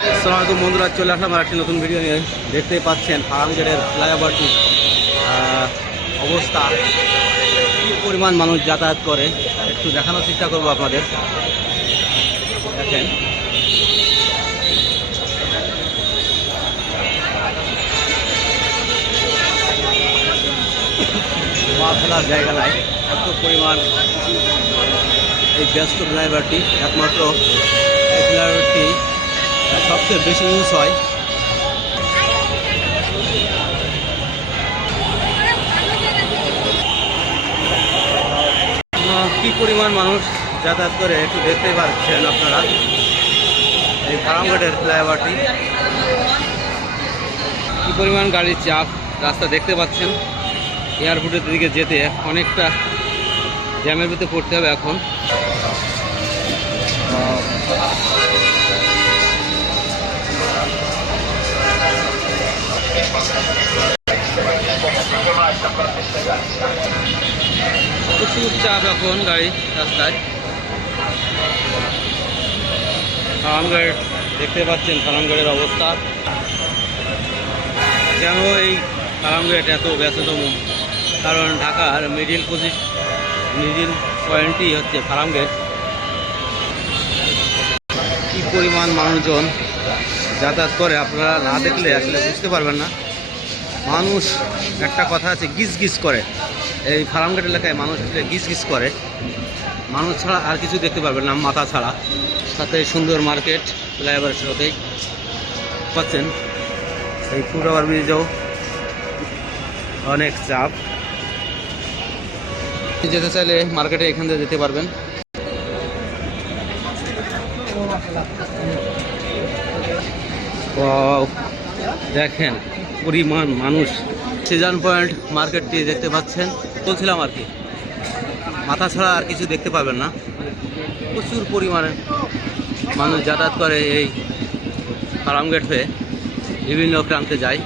আসসালামু আলাইকুম বন্ধুরা, চলে আসলাম আর একটি নতুন ভিডিও নিয়ে। দেখতেই পাচ্ছেন ফার্মগেটের ফ্লাইওভারটি অবস্থা, কী পরিমাণ মানুষ যাতায়াত করে একটু দেখানোর চেষ্টা করব আপনাদের। দেখেন, পা ফেলার জায়গা নাই, এত পরিমাণ এই ব্যস্ত ফ্লাইওভারটি। একমাত্র এই ফ্লাইওভারটি সবচেয়ে বেশি ইউজ হয়। কি পরিমাণ মানুষ যাতায়াত করে একটু দেখতেই পাচ্ছেন আপনারা। এই ফার্মগেটের ফ্লাইওভারটি কি পরিমাণ গাড়ির চাপ, রাস্তা দেখতে পাচ্ছেন। এয়ারপোর্টের দিকে যেতে অনেকটা জ্যামের ভিতরে পড়তে হবে এখন। প্রচুর চাপ এখন গাড়ি রাস্তায়। ফার্মগেট দেখতে পাচ্ছেন, ফার্মগেটের অবস্থা। কেন এই ফার্মগেট এত ব্যস্ততম? কারণ ঢাকার মিডিল পয়েন্টই হচ্ছে ফার্মগেট। কি পরিমাণ মানুষজন যাতায়াত করে আপনারা না দেখলে আসলে বুঝতে পারবেন না। মানুষ, একটা কথা আছে, গিজ গিজ করে। এই ফার্মগেট এলাকায় মানুষ গিজ গিজ করে। মানুষ ছাড়া আর কিছু দেখতে পারবেন না, মাথা ছাড়া। সাথে সুন্দর মার্কেট ফ্লাইওভারের সাথেই পাচ্ছেন। এই ফুট ওভার ব্রিজেও অনেক চাপ। যেতে চাইলে মার্কেটে এখান থেকে যেতে পারবেন। দেখেন পরিমাণ মানুষ। সিজন পয়েন্ট মার্কেটটি দেখতে পাচ্ছেন, বলছিলাম আর কি, মাথা ছাড়া আর কিছু দেখতে পাবেন না। প্রচুর পরিমাণে মানুষ যাতায়াত করে এই ফার্মগেট হয়ে, বিভিন্ন প্রান্তে যায়।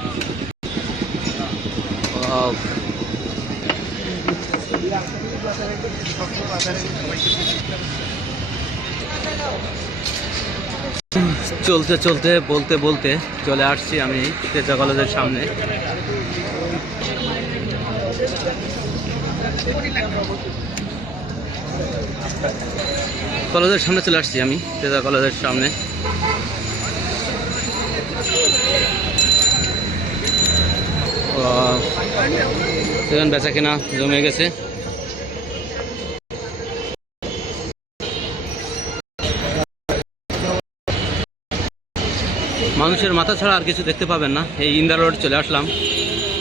চলতে চলতে বলতে বলতে চলে আসছি আমি তেজা কলেজের সামনে। কলেজের সামনে চলে আসছি আমি, তেজা কলেজের সামনে। সেখানে বেচা কেনা জমে গেছে। মানুষের মাথা ছাড়া আর কিছু দেখতে পাবেন না। এই ইন্দিরা রোড চলে আসলাম।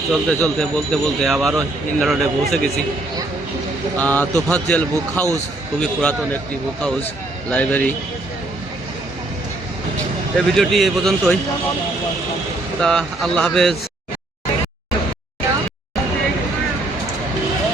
চলতে চলতে বলতে বলতে আবারও ইন্দিরা রোডে পৌঁছে গেছি। তোফাজ্জল বুক হাউস, খুবই পুরাতন একটি বুক হাউস, লাইব্রেরি। এই ভিডিওটি এ পর্যন্তই। তা আল্লাহ হাফেজ।